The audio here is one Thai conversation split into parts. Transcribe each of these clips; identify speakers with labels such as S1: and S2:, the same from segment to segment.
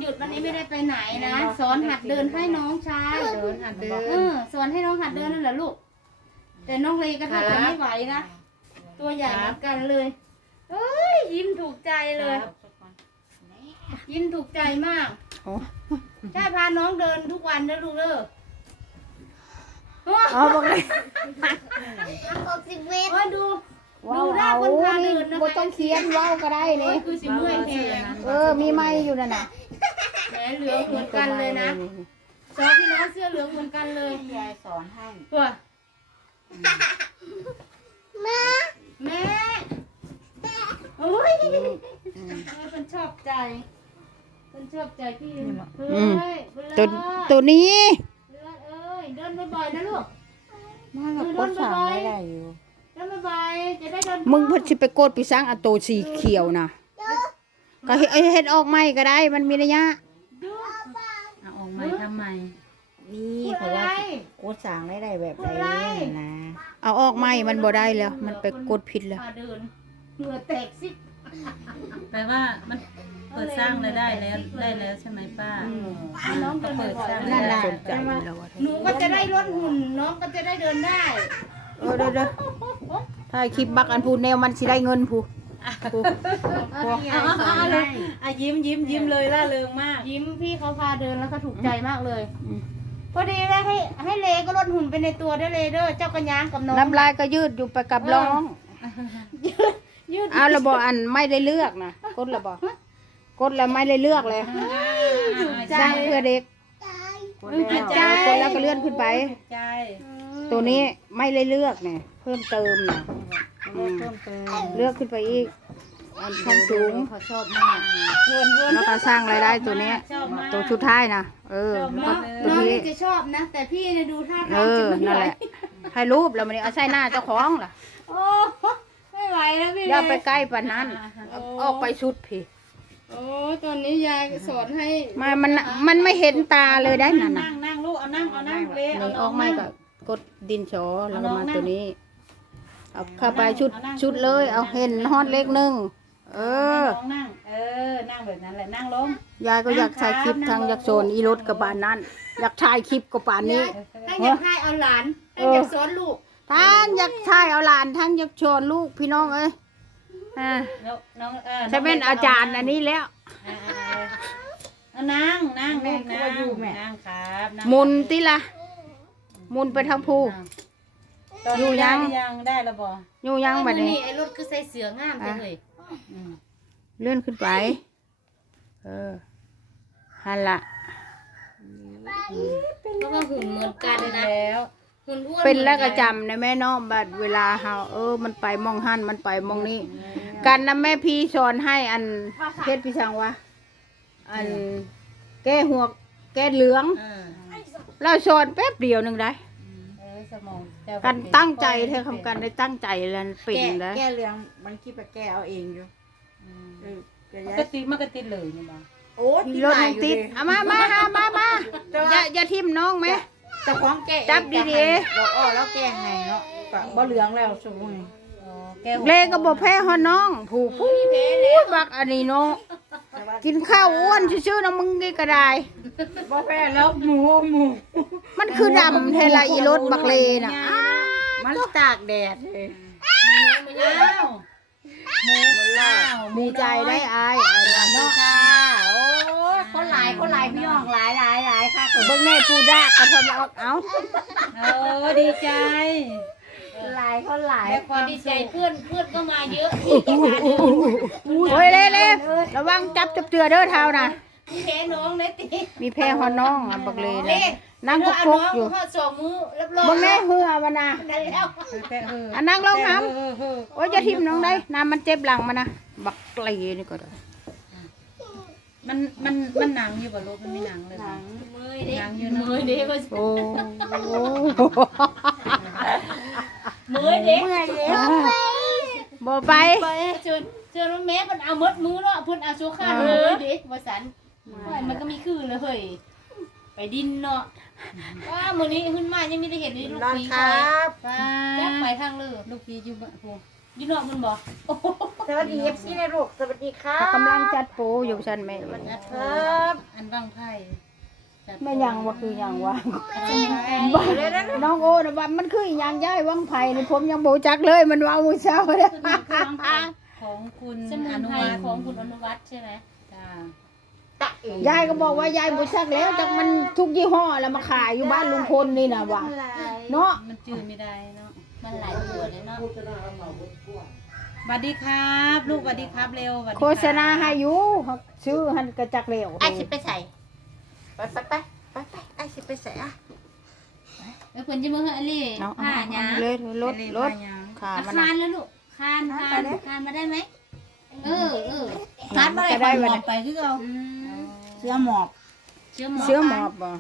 S1: ยุดวันนี้ไม่ได้ไปไหนนะสอนหัดเดินให้น้องชายเดินหัดเดินสอนให้น้องหัดเดินนั่นแหละลูกแต่น้องเลก็ถ้าจะไม่ไหวนะตัวใหญ่เหมือนกันเลยเอ้ยยิ้มถูกใจเลยยิ้มถูกใจมากใช่พาน้องเดินทุกวันนะลูกเด้อ
S2: อ๋อบอกเลย
S1: 60 เมตรดูได้คนพาเดินนะคะ
S2: ต้องเขียนว้าวก็ได้เลย
S1: คือสิเมื่อยแท
S2: นมีไม้อยู่นั่นน่ะ
S1: แหมเหลืองเหมือนกันเลยนะสอนพี่น้องเสื้อเหลืองเหมือนกันเลย
S3: ยายสอนให้
S1: ตัวแม่โอ้ยมันชอบใจมันชอบใจพี่
S2: ตัวนี้
S1: เลือดเอ้ยเดินบ่อยๆนะลูก
S2: มากับกดสั่งไม่ได้อยู่
S1: เดินบ่อยๆจะได้เดิน
S2: มึงเพิ่นสิไปกดไปสร้างอันโตสีเขียวนะก็เฮ็ดออกใหม่ก็ได้มันมีระยะ
S3: เอาออกใหม่ทำไม
S2: นี่เขาว่ากดสั่งได้แบบใดนะเอาออกใหม่มันบ่ได้แล้วมันไปกดผิดแล้ว
S1: เดินเหงื่อแตกสิ
S3: แปลว่ามันเปิดสร้างรายได้แล้วใช่ไหมป้า
S1: น้องเปิดสร้าง
S2: นั่นแหละ
S1: หนูก็จะได้ลดหุ่นน้องก็จะได้เดินได้
S2: เด้อถ้าคลิปบักอันพูแนวมันสิได้เงินพู
S3: ยิ้มเลยล่าเริงมาก
S1: ยิ้มพี่เขาพาเดินแล้วก็ถูกใจมากเลยพอดีแล้วให้เลก็ลดหุ่นไปในตัวได้เลยเด้อเจ้ากระยางกับน้อง
S2: น้ำลายก็ยืดอยู่ไปกับร้องยืดเอาระบบอันไม่ได้เลือกนะกดระบบกดแล้วไม่ได้เลือกเลยสร้างเพื่อเด็กกดแล้วก็เลื่อนขึ้นไปตัวนี้ไม่ได้เลือกเนี่ยเพิ่มเติมนะเลือกขึ้นไปอีกอันขั้นสูง
S1: เขาชอบมาก
S2: แล้วก็สร้างรายได้ตัวนี้ตัวชุดท้ายนะ
S1: น้องนี่จะชอบนะแต่พี่เนี่ยดูท่าทางจะ
S2: นั่นแหละให้รูปแล้วมันเอาใส่หน้าเจ้าของล่ะ
S1: โอ้ไม่ไหวแล้วพี่
S2: อย่าไปใกล้ปานนั้นออกไปชุดพี่
S1: โอ้ตอนนี้ยายสอนให้
S2: มันไม่เห็นตาเลยได้นั่นน่ะ
S3: นั่งลูกเอานั่งเละ
S2: ออกไม่ก็กดดินโฉแล้วก็มาตัวนี้เอาเข้าไปชุดเลยเอาเห็นฮอดเล็กนึง
S3: นั่งแบบนั้นแหละนั่งลง
S2: ยายก็อยากถ่ายคลิปทางอยากโซนอีรถกับบ้านนั้นอยากถ่ายคลิปกับบ้านนี้
S1: ทั้งอยากถ่ายเอาหลานทั้งอยากสอนลูก
S2: ทั้งอยากถ่ายเอาหลานทั้งอยากโชว์ลูกพี่น้องจะเป็นอาจารย์อันนี้แล้ว
S3: นั่งอยู่แม่นั่งครับ
S2: มุนติละมุนไปทางภู
S3: อยู่ยังได้แล้วบ่
S2: อยู่ยังบัดนี้
S1: ไอ้รถคือใส่เสืองามเลย
S2: เลื่อนขึ้นไปฮัลละ
S1: ก็หุ่นเหมือนกันนะแล้ว
S2: เป็นแล้วก็จำในแม่น้องบัดเวลาเฮามันไปมองหันมันไปมองนี่กันนะแม่พี่สอนให้อันเพชรพี่ช่างวะอันแก้หัวแก้เหลืองเราสอนแป๊บเดียวนึงได้กันตั้งใจเธอทำกันได้ตั้งใจแล้วปิ่นแล้ว
S3: แก้เหลืองมันคิดไปแก้เอาเองอยู่มันก็ติดเลยนี่บ่
S2: โอ้รถยังติดมาอย่าทิ่มน้องไหม
S3: แต่ของแก้
S2: จับดี
S3: ๆแล้วแก้ไงเนาะบ่เหลืองแล้วสมุน
S2: เลก็บ่แพ้ฮอน้องผูกบักอันนี้เนาะกินข้าวอ้วนชื่อๆน้องมึงนี่ก็ได้
S3: บ่แพ้แล้วหมู
S2: มันคือดำเทลาอีรถบักเลน่ะ
S3: มันตากแดดเลย
S2: ดีใจได้อาย
S3: เนาะโอ้คนหลายพี่น้องหลายค่ะ
S2: เบิ่งแน่ผู้ดากก็ทำเอา
S3: ดีใจ
S1: คนหลายความดีใจเพื่อนก็มาเยอะ
S2: โอ้ยเล่ระวังจับเตือเด้อเท้านะ
S1: มีแพ้น้องเลยติ
S2: มีแพ้ฮอนน้องบักเลยนั่งกุกอยู่บังแน่เหือมันนะนั่งลงน้ำโอ้ยจะทิ่มน้องได้น้ำมันเจ็บหลังมันนะบักเลยนี่ก็ได้
S3: มันหนังอยู่บ่ลูกมันมีหนังเลยหนังอยู่
S1: มือเด็ก
S2: โอ้
S1: มือเด็ก
S2: บ่ไป
S1: เชิญแม่เพิ่นเอามดมือเนาะเพิ่นเอาโซคาเลยเด็กว่าสันมันก็มีคือเลยเฮ้ยไปดินเนาะว่ามื้อนี้ขึ้นมายังไม่ได้เห็นลูกพี
S3: ครับ
S1: ไปทางเลย
S3: ลูกพีอยู่บ่
S1: อยู่เนาะมันบ่
S3: สวัสดี FC นะลูกสวัสดีครับ
S2: กำลังจัดโปอยู่ซั่นแม่
S3: ครับบังไพ่
S2: ไม่ยังว่าคือยังว่า
S1: สมุนไพร
S2: น้องโอ้นะว่ามันคือหยังย้ายวังไผ่นี่ผมยังบ่จักเลยมันว่ามื้อเช้าเด้อ
S3: ของคุณ
S1: สมุ
S3: อน นุ
S1: ไพร
S3: วัฒน์
S1: ของคุณอนุวัฒน์ใช่ไหม
S3: จ้า
S2: ยายก็บอกว่ายายบ่จักแล้วจักมันทุกยี่ห้อแล้วมาขายอยู่บ้านลุงพลนี่น่ะว่าเนาะ
S3: มันจืดไม่ได้เนาะ
S1: มันหลายตัวเลยเนาะ
S3: สวัสดีครับ ลูกสวัสดีครับเร็วสวัสดีรับ
S2: โฆษณาให้อยู่ซื้อหันกระจักแล้ว
S4: ไอ้สิไปใส่ไปไอ้สิไปใส่อะ
S1: แล้วคนจะมาเฮอลี่
S2: เนาะ
S1: ผ้าหยา
S2: เลยรถ
S3: ไปเลย
S2: รถ
S3: ไปยัง
S2: ค่ะ
S1: อา
S2: มัน
S1: คารแล้วลูกคานมาได้ไหมเออ
S4: ร้านบ่ได้
S2: ได้
S4: หม
S2: บัด
S4: อบ
S2: นี้
S4: ไปคือเอา
S1: อืม
S4: เสื้อหมอบ
S1: เชื้อหมอ
S2: เสื้อหมอบบ่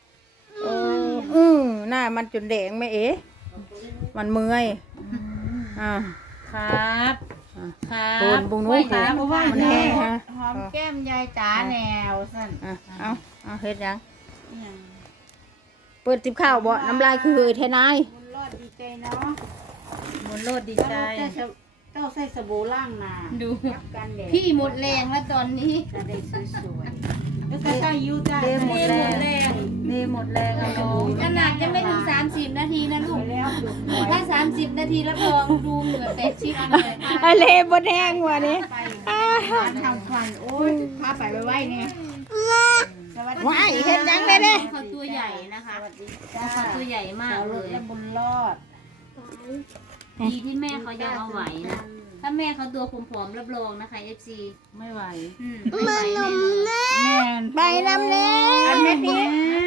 S2: หน้ามันจนแดงไหมเอ๋มันเมื่อยอ่า
S3: ครับ ครับ
S2: โคนบุงนู้น
S3: ครับเพราะว่า
S2: มันแห้งฮะ
S4: หอมแก้มยายจ๋าแนวสั่น
S2: เอาเฮ็ดยังเปิดติบข้าวบ่น้ำลายคือเฮยเทนาย
S4: บุญรอดดีใจเนาะ
S3: บนโลดดีใจ
S4: เจ้าใส่สบู่ล้างหน้า
S1: ดู
S4: กับกันแดด
S1: พี่หมดแรงแล้วตอนนี้
S4: จะได้สวยๆแล้วใส่ยูจ้า
S3: เดหมดแรง
S1: แรง
S3: นี่หมดแรงอะน้อง
S1: ขนาดจะไม่ถึง30 นาทีนะลูก
S4: แล้วหยุดหน่อย
S1: ถ้า30 นาทีรับรองดูเหงื่อแตกชิบเลย
S2: อะไรบ่แดงว่ะนี่
S4: ไปร้านทำฟันโอ้ยพาไปไว้เนี่ยสวัสดี
S2: ว้ายเฮ็ดยังเลยเด้
S1: เขาตัวใหญ่นะคะ
S4: จ้า
S1: เขาตัวใหญ่มากเลย
S4: และบุญรอด
S1: ดีที่แม่เขายังเอาไหวนะ ถ้าแม่เขาตัวผอมๆรับรองนะคะ FC
S3: ไม่ไหว
S1: ไม่ไหวแน่นอน
S4: แม่น
S2: ไปนำแล้ว
S4: อันแม่พี่